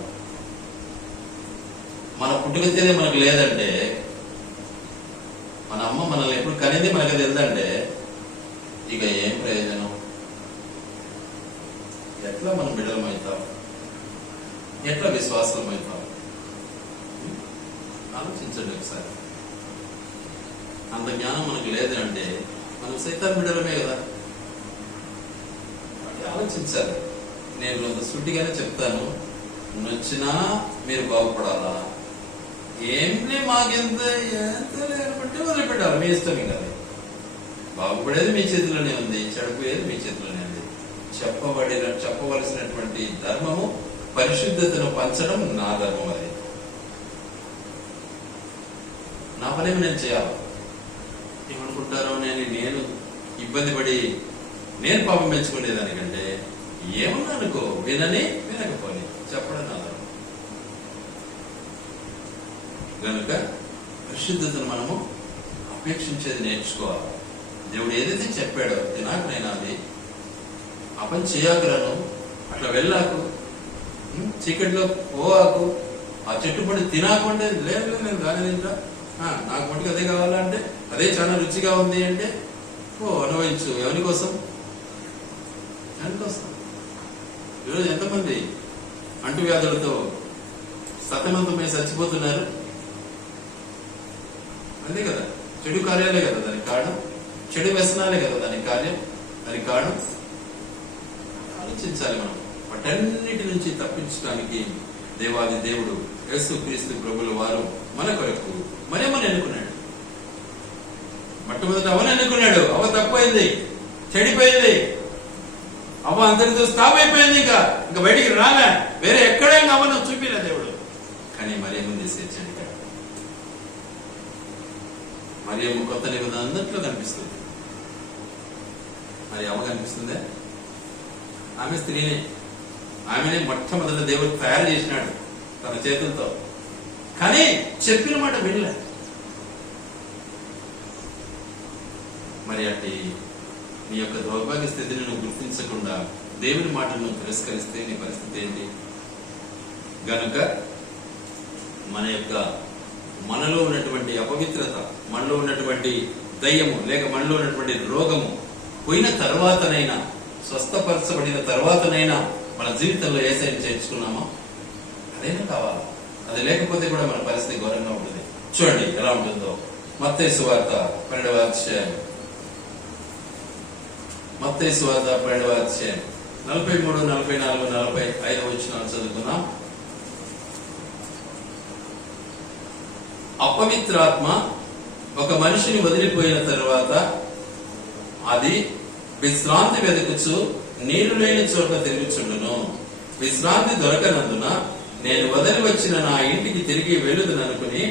మన పుట్టుకతేనే మనకు లేదంటే, మన అమ్మ మనల్ని ఎప్పుడు కనేది మనకు తెలుదంటే ఇక ఏం ప్రయోజనం? ఎట్లా మనం బిడ్డలమవుతాం? ఎట్లా విశ్వాసమవుతాం? ఆలోచించండి ఒకసారి. అంత జ్ఞానం మనకు లేదు అంటే మనం సైతాన్ బిడ్డలమే కదా. ఆలోచించాలి. నేను అంత సుట్టిగానే చెప్తాను, నచ్చినా మీరు బాగుపడాలా? ఏంటి మాకెంత ఎంత లేకుంటే వదిలిపెట్టాలి, మీ ఇష్టం. ఇంకా బాగుపడేది మీ చేతిలోనే ఉంది, చెడిపోయేది మీ చేతిలోనే ఉంది. చెప్పవలసినటువంటి ధర్మము, పరిశుద్ధతను పంచడం నా ధర్మం. అది నా పనేమి నేను చేయాలి. ఏమనుకుంటారో నేను ఇబ్బంది పడి నేను పాపం పెంచుకునేదానికంటే ఏమన్నా అనుకో, వినకపోని చెప్పడం నా ధర్మం. కనుక పరిశుద్ధతను మనము అపేక్షించేది నేర్చుకోవాలి. దేవుడు ఏదైతే చెప్పాడో తినాకు నేను అది ఆ పని చేయకురాను, అట్లా వెళ్ళాకు, చీకటిలో పోవాకు, ఆ చెట్టు పడి తినాకుంటే లేదు నేను దాని తింటా, నాకు మటుకు అదే కావాలంటే, అదే చాలా రుచిగా ఉంది అంటే అనుభవించు. ఎవరి కోసం? ఈరోజు ఎంతమంది అంటువ్యాధులతో సతమతమై చచ్చిపోతున్నారు? అంతే కదా. చెడు కార్యాలే కదా దానికి కారణం, చెడు వ్యసనాలే కదా దానికి కారణం. ఆలోచించాలి. మనం వాటన్నిటి నుంచి తప్పించడానికి దేవాది దేవుడు యేసుక్రీస్తు ప్రభుల వారు మన కొరకు మరియమ్మని ఎన్నుకున్నాడు. మొట్టమొదట అవని ఎన్నుకున్నాడు. అవ తప్పైంది, చెడిపోయింది, అవ అంతటితో స్టాప్ అయిపోయింది. ఇంకా బయటికి రాలే, వేరే ఎక్కడే అవను చూపిలే దేవుడు. కానీ మరియమ్మని తీసుకొచ్చాడు. ఇక్కడ మరియమ్మ కొత్త నిబంధన అందరిలో కనిపిస్తుంది. మరి అమ్మ కనిపిస్తుందే? ఆమె స్త్రీనే. ఆమెనే మొట్టమొదట దేవుడు తయారు చేసినాడు తన చేతులతో. కానీ చెప్పిన మాట వినలే. మరి అట్టి నీ యొక్క దౌర్భాగ్య స్థితిని నువ్వు గుర్తించకుండా దేవుని మాటను తిరస్కరిస్తే నీ పరిస్థితి ఏంటి? గనుక మనలో ఉన్నటువంటి అపవిత్రత, మనలో ఉన్నటువంటి దయ్యము లేక మనలో ఉన్నటువంటి రోగము పోయిన తర్వాతనైనా, స్వస్థపరచబడిన తర్వాతనైనా మన జీవితంలో యేసయ్యను చేర్చుకున్నామా? అదేనా కావాలా? అది లేకపోతే కూడా మన పరిస్థితి ఘోరంగా ఉంటుంది. చూడండి ఎలా ఉంటుందో. మత్తయి సువార్త 12వ అధ్యాయం, మత్తయి సువార్త 12వ అధ్యాయం 43, 44, 45 వచనాలు చదువుకున్నాం. అపవిత్రాత్మ ఒక మనిషిని వదిలిపోయిన తరువాత అది విశ్రాంతి వెతుకుచు నీళ్లు లేని చోట తిరుగుచుండును. విశ్రాంతి దొరకనందున నేను వదిలి వచ్చిన నా ఇంటికి తిరిగి వెళ్ళుదుననుకుని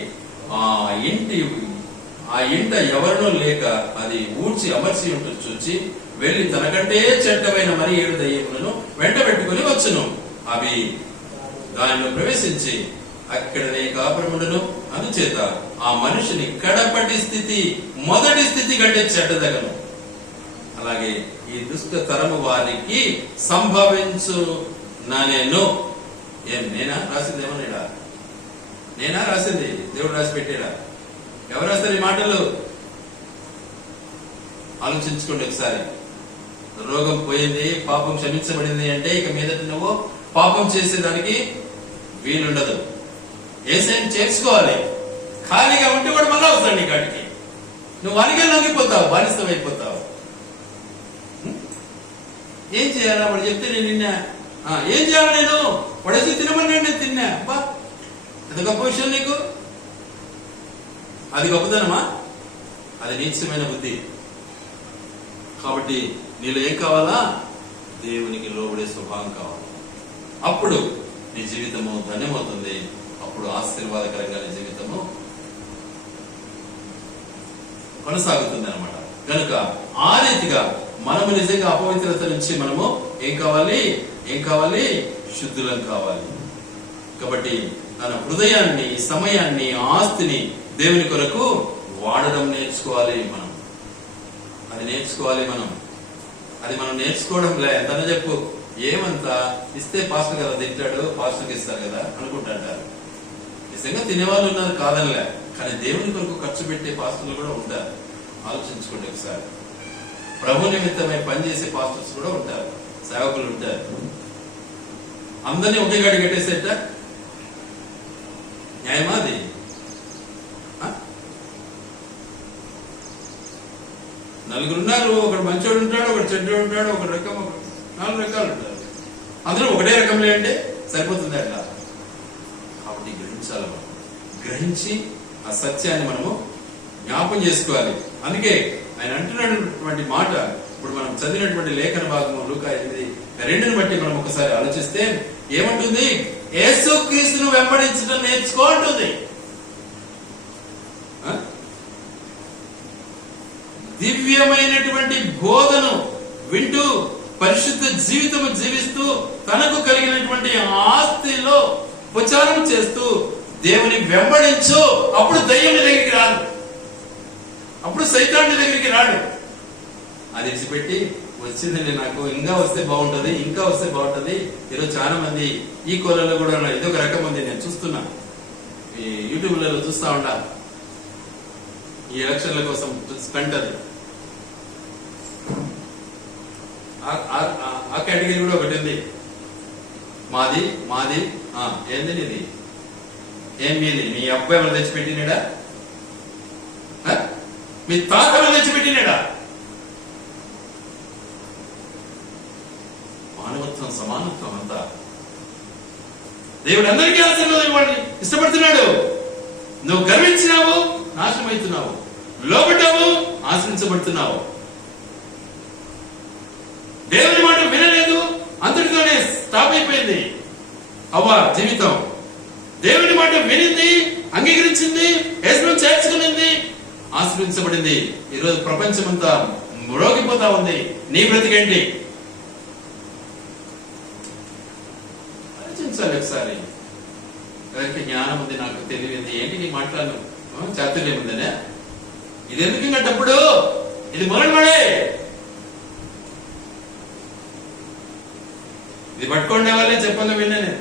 ఆ ఇంట ఎవరినో లేక అది ఊడ్చి అమర్చి ఉంటుంది చూచి వెళ్లి తనకంటే చెడ్డమైన మరి 7 దయ్యములను వెంట పెట్టుకుని వచ్చును. అవి దానిలో ప్రవేశించి అక్కడనే కాపురముండును. అందుచేత ఆ మనిషిని కడపటి స్థితి మొదటి స్థితి కంటే చెడ్డదగను. అలాగే ఈ దుష్ట తరము వారికి సంభవించు నేను. నేనా రాసిందేమో? నేనా రాసింది? దేవుడు రాసి పెట్టాడా? ఎవరు రాస్తారు ఈ మాటలు? ఆలోచించుకోండి ఒకసారి. రోగం పోయింది, పాపం క్షమించబడింది అంటే ఇక మీదట నువ్వు పాపం చేసేదానికి వీలుండదు. యేసయ్యను చేర్చుకోవాలి. ఖాళీగా ఉంటే కూడా మళ్ళా వస్తాడు నీ కాడికి. నువ్వు వానికే లొంగిపోతావు, బానిసం అయిపోతావు. ఏం చేయాలా? వాడు చెప్తే నేను నిన్నా. ఏం చేయాలి? నేను పడేసి తినమని నేను తిన్నా. అబ్బా అది గొప్ప విషయం నీకు? అది గొప్పదనమా? అది నీచమైన బుద్ధి. కాబట్టి నీలో ఏం కావాలా? దేవునికి లోబడే స్వభావం కావాలి. అప్పుడు నీ జీవితము ధన్యమవుతుంది. అప్పుడు ఆశీర్వాదకరంగా నీ జీవితము కొనసాగుతుంది అన్నమాట. కనుక ఆ రీతిగా మనము నిజంగా అపవిత్రత నుంచి మనము ఏం కావాలి? శుద్ధులం కావాలి. కాబట్టి తన హృదయాన్ని, సమయాన్ని, ఆస్తిని దేవుని కొరకు వాడడం నేర్చుకోవాలి. అది నేర్చుకోవాలి. అది మనం నేర్చుకోవడం లే. ఎంత చెప్పు, ఏమంతా ఇస్తే పాస్టర్ కదా తింటాడు, పాస్టర్కి ఇస్తారు కదా అనుకుంటారు. నిజంగా తినేవాళ్ళు ఉన్నారు కాదనిలే, కానీ దేవుని కొరకు ఖర్చు పెట్టే పాస్టర్లు కూడా ఉంటారు. ఆలోచించుకోండి ఒకసారి. ప్రభు నిమిత్తమై పనిచేసే పాస్టర్స్ కూడా ఉంటారు, సేవకులు ఉంటారు. అందరినీ ఒకే గాడి కట్టేసేట న్యాయమా? అది నలుగురు ఉన్నారు. ఒకడు మంచోడు ఉంటాడు, ఒకడు చెడ్డోడు ఉంటాడు, ఒక రకం, 4 రకాలు ఉంటారు. అందరూ ఒకటే రకంలో అంటే సరిపోతుంది అట్లా. కాబట్టి గ్రహించాలి. గ్రహించి ఆ సత్యాన్ని మనము జ్ఞాపం చేసుకోవాలి. అందుకే ఆయన అంటున్నటువంటి మాట ఇప్పుడు మనం చదివినటువంటి లేఖన భాగము లూకా 8:2 బట్టి మనం ఒకసారి ఆలోచిస్తే ఏమంటుంది? యేసుక్రీస్తును వెంబడించడం నేర్చుకో అంటుంది. దివ్యమైనటువంటి బోధను వింటూ పరిశుద్ధ జీవితము జీవిస్తూ తనకు కలిగినటువంటి ఆస్తిలో ప్రచారం చేస్తూ దేవుని వెంబడించు. అప్పుడు దయ్యం దగ్గరికి రాదు, అప్పుడు సైతాన్ని దగ్గరికి రాడు. అది విడిచిపెట్టి వచ్చిందండి నాకు ఇంకా వస్తే బాగుంటది, ఇంకా వస్తే బాగుంటది. ఈరోజు చాలా మంది ఈ కోళ్ళలో కూడా ఇదొక రకం ఉంది. నేను చూస్తున్నా, ఈ యూట్యూబ్లలో చూస్తా ఉంటా. ఈ ఎలక్షన్ల కోసం స్టంట్ అది. ఆ కేటగిరీ కూడా ఒకటి ఉంది. మాది ఏంది నీది? ఏం మీది? మీ అబ్బాయి ఎవరు తెచ్చిపెట్టినాడా? మీ తాత ఎవరు తెచ్చిపెట్టినాడా? మానవత్వం, సమానత్వం అంతా దేవుడు అందరికీ ఆశీర్వాదం ఇవ్వాలని ఇష్టపడుతున్నాడు. నువ్వు గర్వించినావు, నాశనం అవుతున్నావు. లోబడ్డావు, ఆశ్రయించబడుతున్నావు. దేవుని మాట వినలేదు, అంతటితోనే స్టాప్ అయిపోయింది అవ్వ జీవితం. దేవుని మాట వినింది, అంగీకరించింది, యేసును చేర్చుకునింది, ఆశ్రయించబడింది. ఈరోజు ప్రపంచమంతా మ్రోగిపోతా ఉంది. నీ బ్రతికేంటి? ఆలోచించాలి ఒకసారి. ఎవరికి జ్ఞానం ఉంది, నాకు తెలియదు, ఏంటి నీ మాట్లాడను, చాతుర్యం ఉందనే? ఇది ఎందుకు ఇంకా డప్పుడు? ఇది మొదలుపడే, ఇది పట్టుకునే వాళ్ళే చెప్పంగా విన్నాను.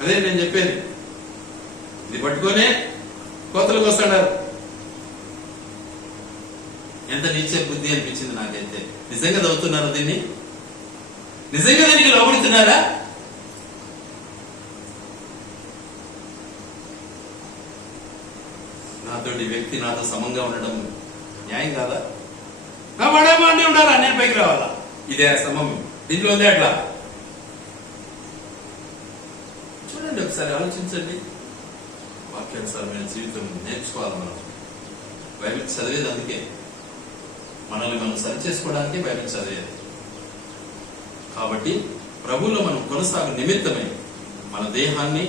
అదే నేను చెప్పేది. ఇది పట్టుకొనే కోతలకు వస్తాడారు. ఎంత నీచే బుద్ధి అనిపించింది నాకైతే. నిజంగా చదువుతున్నారు దీన్ని? నిజంగా దీనికి లోబడుతున్నారా? నాతోటి వ్యక్తి నాతో సమంగా ఉండడం న్యాయం కాదా? నా పడేమాండి ఉండాలా, నేను పైకి రావాలా? ఇదే సమం దీంట్లో ఉంది. అట్లా చూడండి, ఒకసారి ఆలోచించండి. వాక్యానుసారమైన జీవితం నేర్చుకోవాలి మనం. బైబిల్ చదివేది అందుకే, మనల్ని మనం సరి చేసుకోవడానికి బైబిల్ చదివేది. కాబట్టి ప్రభువులో మనం కొనసాగు నిమిత్తమై మన దేహాన్ని,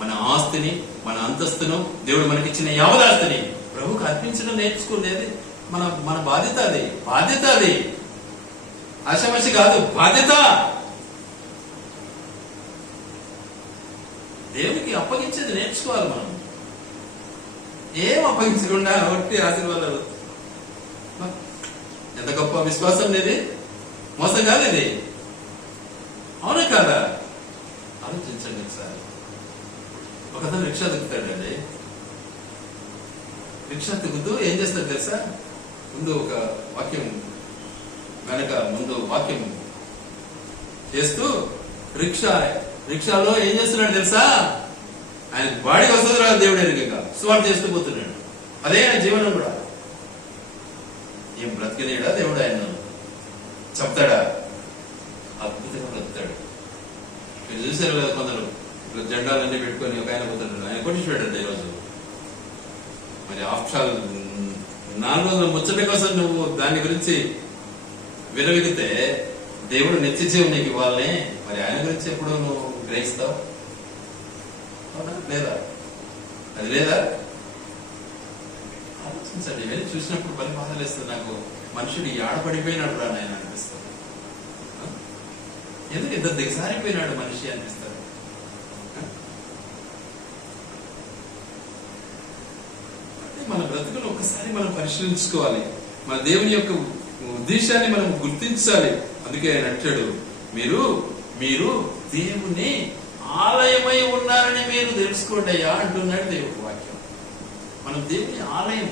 మన ఆస్తిని, మన అంతస్తును, దేవుడు మనకిచ్చిన యావదాస్తిని ప్రభువుకు అర్పించడం నేర్చుకునేది మన బాధ్యత. అది ఆశామషి కాదు, బాధ్యత. దేవునికి అప్పగించేది నేర్చుకోవాలి మనం. ఏం అప్పగించకుండా ఒట్టి ఆశీర్వాదాలు. ఎంత గొప్ప విశ్వాసం ఇది! మోసం కాదు ఇది, అవునా కాదా? ఆలోచించండి ఒకసారి. ఒకతను రిక్షా దిగుతాడండి. రిక్షా దిగుతూ ఏం చేస్తాడు తెలుసా? ముందు ఒక వాక్యం వెనక ముందు వాక్యం చేస్తూ రిక్షాలో ఏం చేస్తున్నాడు తెలుసా? ఆయన బాడీకి వస్తుంది రా దేవుడు ఎరుగగా స్వార్థ చేస్తూ పోతున్నాడు. అదే ఆయన జీవనం కూడా. ఏం బ్రతికినేడా దేవుడు ఆయన చెప్తాడా? అద్భుతంగా బ్రతుకుతాడు. మీరు చూసారు కదా, కొందరు ఇట్లా జెండాలన్నీ పెట్టుకొని ఒక ఆయన పోతాడు. ఆయన కొట్టించి పెట్టండి ఈరోజు. మరి ఆఫ్టర్ 4 రోజుల ముచ్చట కోసం నువ్వు దాని గురించి విరవిగితే దేవుడు నిత్య జీవం నీకు ఇవ్వాలని, మరి ఆయన గురించి ఎప్పుడు నువ్వు గ్రహిస్తావు? అవునా లేదా? అది లేదా? ఆలోచించండి. ఇవన్నీ చూసినప్పుడు పని బాధలు వేస్తుంది నాకు. మనుషుడు ఆడపడిపోయినాడు రా నాయన అనిపిస్తుంది. ఎందుకు ఇంత దిగసారిపోయినాడు మనిషి అనిపిస్తుంది. మన బ్రతుకులు ఒకసారి మనం పరిశీలించుకోవాలి. మన దేవుని యొక్క ఉద్దేశాన్ని మనం గుర్తించాలి. అందుకే ఆయన అంటాడు, మీరు దేవుని ఆలయమై ఉన్నారని మీరు తెలుసుకోండి అయ్యా అంటున్నాడు దేవుడు వాక్యం. మనం దేవుని ఆలయం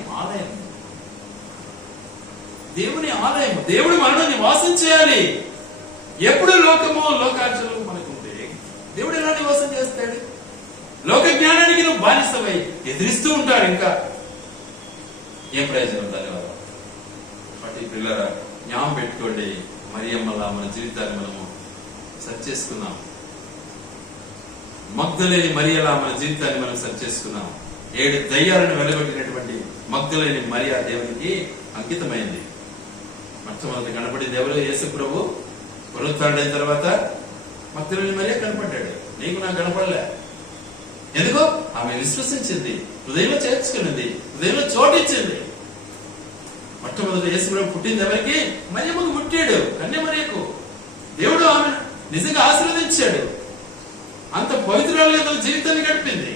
దేవుని ఆలయం. దేవుడు మనలో నివాసం చేయాలి. ఎప్పుడు లోకాచలు మనకు ఉంటే దేవుడు ఎలా నివాసం చేస్తాడు? లోక జ్ఞానానికి నువ్వు బానిసవై ఎదిరిస్తూ ఉంటాడు. ఇంకా ఏం ప్రయోజనం దానివల్ల? వాటి పిల్లరా జ్ఞాపకం పెట్టుకోండి. మరియమ్మలా మన జీవితాన్ని మనము సరి చేసుకున్నాం. మగ్దలేని మరియలా మన జీవితాన్ని మనం సరి చేసుకున్నాం. 7 దయ్యాలను వెలగొట్టినటువంటి మగ్దలేని మరియా దేవునికి అంకితమైంది. మొట్టమొదటి కనపడి దేవుడు యేసు ప్రభు పునరుత్థానుడైన తర్వాత మగ్దలేని మరియా కనపడ్డాడు. నీకు నాకు కనపడలే. ఎందుకో ఆమె విశ్వసించింది, హృదయంలో చేర్చుకున్నది, హృదయంలో చోటిచ్చింది. మొట్టమొదటి యేసు ప్రభు పుట్టింది ఎవరికి? మరియమ్మకు పుట్టాడు, కన్య మరియకు. దేవుడు ఆమె నిజంగా ఆశీర్వదించాడు. అంత పవిత్రాలుగా జీవితాన్ని గడిపింది.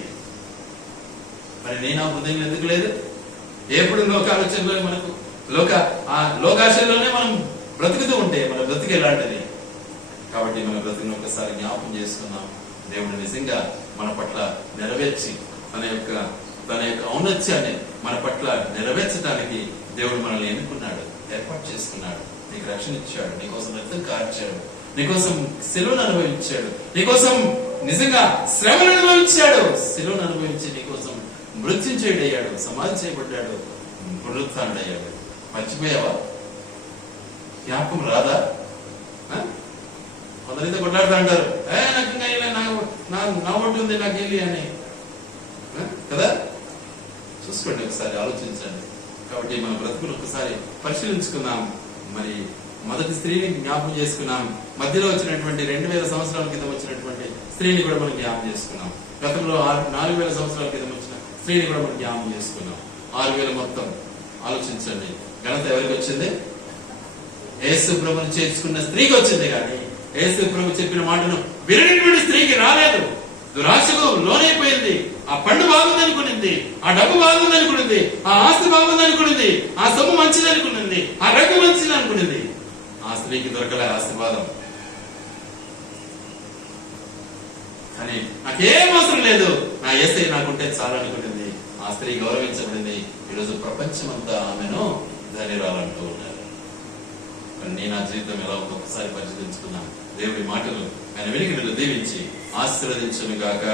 మరి నేను ఆ హృదయం ఎందుకు లేదు? ఎప్పుడు లోకాలోచనలో మనకు లోకాశల్లోనే మనం బ్రతుకుతూ ఉంటే మన బ్రతుకు ఎలాంటిది? కాబట్టి మన బ్రతుకుని ఒకసారి జ్ఞాపకం చేసుకున్నాం. దేవుడు నిజంగా మన పట్ల నెరవేర్చి తన యొక్క ఔన్నత్యాన్ని మన పట్ల నెరవేర్చడానికి దేవుడు మనల్ని ఎన్నుకున్నాడు, ఏర్పాటు చేసుకున్నాడు. నీకు రక్షణ ఇచ్చాడు, నీకోసం రక్తం కార్చాడు, నీకోసం శిలువను అనుభవించాడు, నీకోసం నిజంగా శ్రమను అనుభవించాడు. శిలువను అనుభవించి నీకోసం మృత్యుంజయుడయ్యాడు, సమాధి చేయబడ్డాడు, పునరుత్థానుడయ్యాడు. మర్చిపోయావా? జ్ఞాపకం రాదా? కొందరైతే కొట్లాడుతూ అంటారు, నాకు ఇంకా ఇలా నా ఒట్టు ఉంది నాకు వెళ్ళి అని కదా. చూసుకోండి, ఒకసారి ఆలోచించండి. కాబట్టి మన బ్రతుకును ఒకసారి పరిశీలించుకుందాం. మరి మొదటి స్త్రీని జ్ఞాపకం చేసుకున్నాం, మధ్యలో వచ్చినటువంటి 2000 సంవత్సరాల క్రితం వచ్చినటువంటి స్త్రీని కూడా మనం జ్ఞాపకం చేసుకున్నాం, గతంలో 4000 సంవత్సరాల క్రితం వచ్చిన స్త్రీని కూడా మనం జ్ఞాపకం చేసుకున్నాం. 6000 మొత్తం ఆలోచించండి. ఘనత ఎవరికి వచ్చింది? యేసు ప్రభుని చేర్చుకున్న స్త్రీకి వచ్చింది. కానీ యేసు ప్రభు చెప్పిన మాటను వినటువంటి స్త్రీకి రాలేదు. దురాశకు లోనైపోయింది. ఆ పండు బాగుంది అనుకునింది, ఆ డబ్బు బాగుంది అనుకునింది, ఆ ఆస్తి బాగుంది అనుకునింది, ఆ సొమ్ము మంచిది అనుకునింది, ఆ రంగు మంచిది అనుకునింది. ఆ స్త్రీకి దొరకలే ఆశీర్వాదం. కానీ నాకేం అవసరం లేదు, నా యేసయ్య నాకుంటే చాలా అనుకునింది. ఆ స్త్రీ గౌరవించబడింది. ఈరోజు ప్రపంచం అంతా ఆమెను ధన్యురాలంటూ ఉన్నారు. నేను నా జీవితం ఎలా ఉందో ఒకసారి పరిశీలించుకున్నాను. దేవుడి మాటలు ఆయన వెలుగులు దీవించి ఆశీర్వదించును గాక.